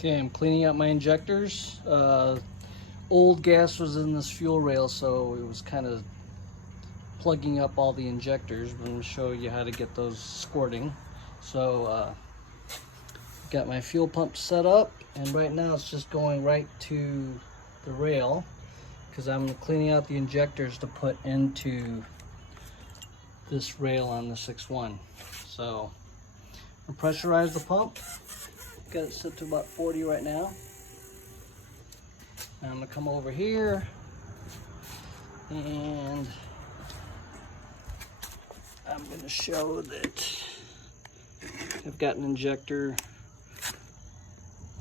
Okay, I'm cleaning out my injectors. Old gas was in this fuel rail, so it was kind of plugging up all the injectors. I'm going to show you how to get those squirting. So, got my fuel pump set up, and right now it's just going right to the rail because I'm cleaning out the injectors to put into this rail on the 6.1. So, I'll pressurize the pump. Got it set to about 40 right now. Now I'm gonna come over here and I'm gonna show that I've got an injector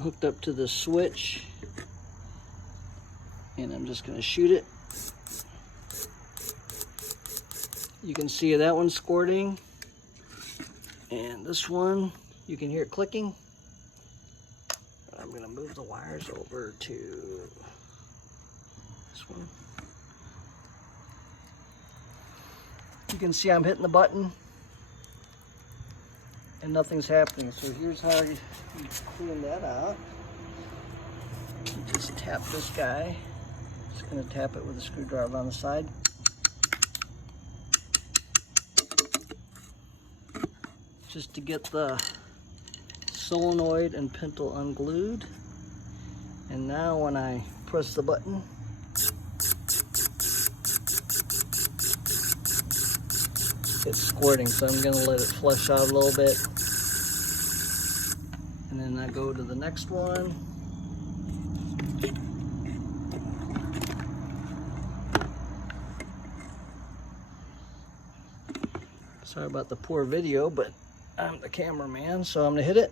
hooked up to the switch, and I'm just gonna shoot it. You can see that one squirting, and this one you can hear it clicking. I'm going to move the wires over to this one. You can see I'm hitting the button and nothing's happening. So here's how you clean that out. You just tap this guy. Just going to tap it with a screwdriver on the side. Just to get the solenoid and pintle unglued. And now when I press the button, it's squirting, so I'm going to let it flush out a little bit. And then I go to the next one. Sorry about the poor video, but I'm the cameraman, so I'm going to hit it.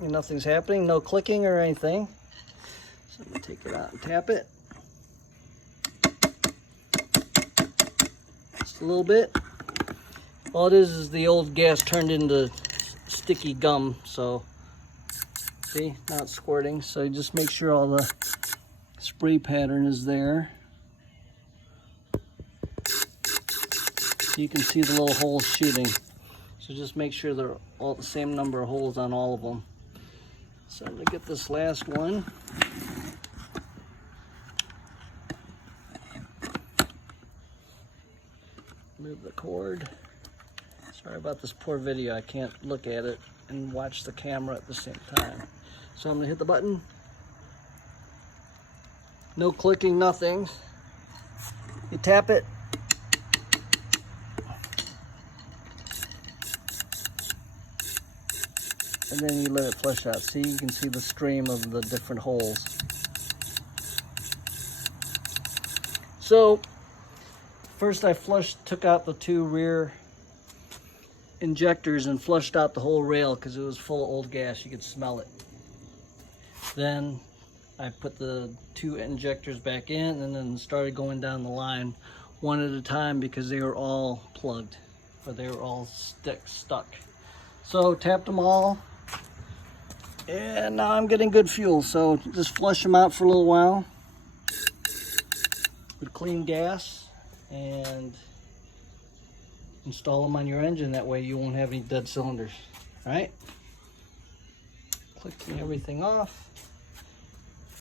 And nothing's happening, no clicking or anything. So I'm going to take it out and tap it. Just a little bit. All it is the old gas turned into sticky gum. So, see, now it's squirting. So you just make sure all the spray pattern is there. You can see the little holes shooting. So just make sure they're all the same number of holes on all of them. So I'm going to get this last one. Move the cord. Sorry about this poor video. I can't look at it and watch the camera at the same time. So I'm going to hit the button. No clicking, nothing. You tap it. And then you let it flush out. See, you can see the stream of the different holes. So, first I took out the two rear injectors and flushed out the whole rail because it was full of old gas. You could smell it. Then I put the two injectors back in and then started going down the line one at a time because they were all plugged, or they were all stuck. So tapped them all. And now I'm getting good fuel, so just flush them out for a little while with clean gas and install them on your engine. That way you won't have any dead cylinders. All right? Clicking everything off.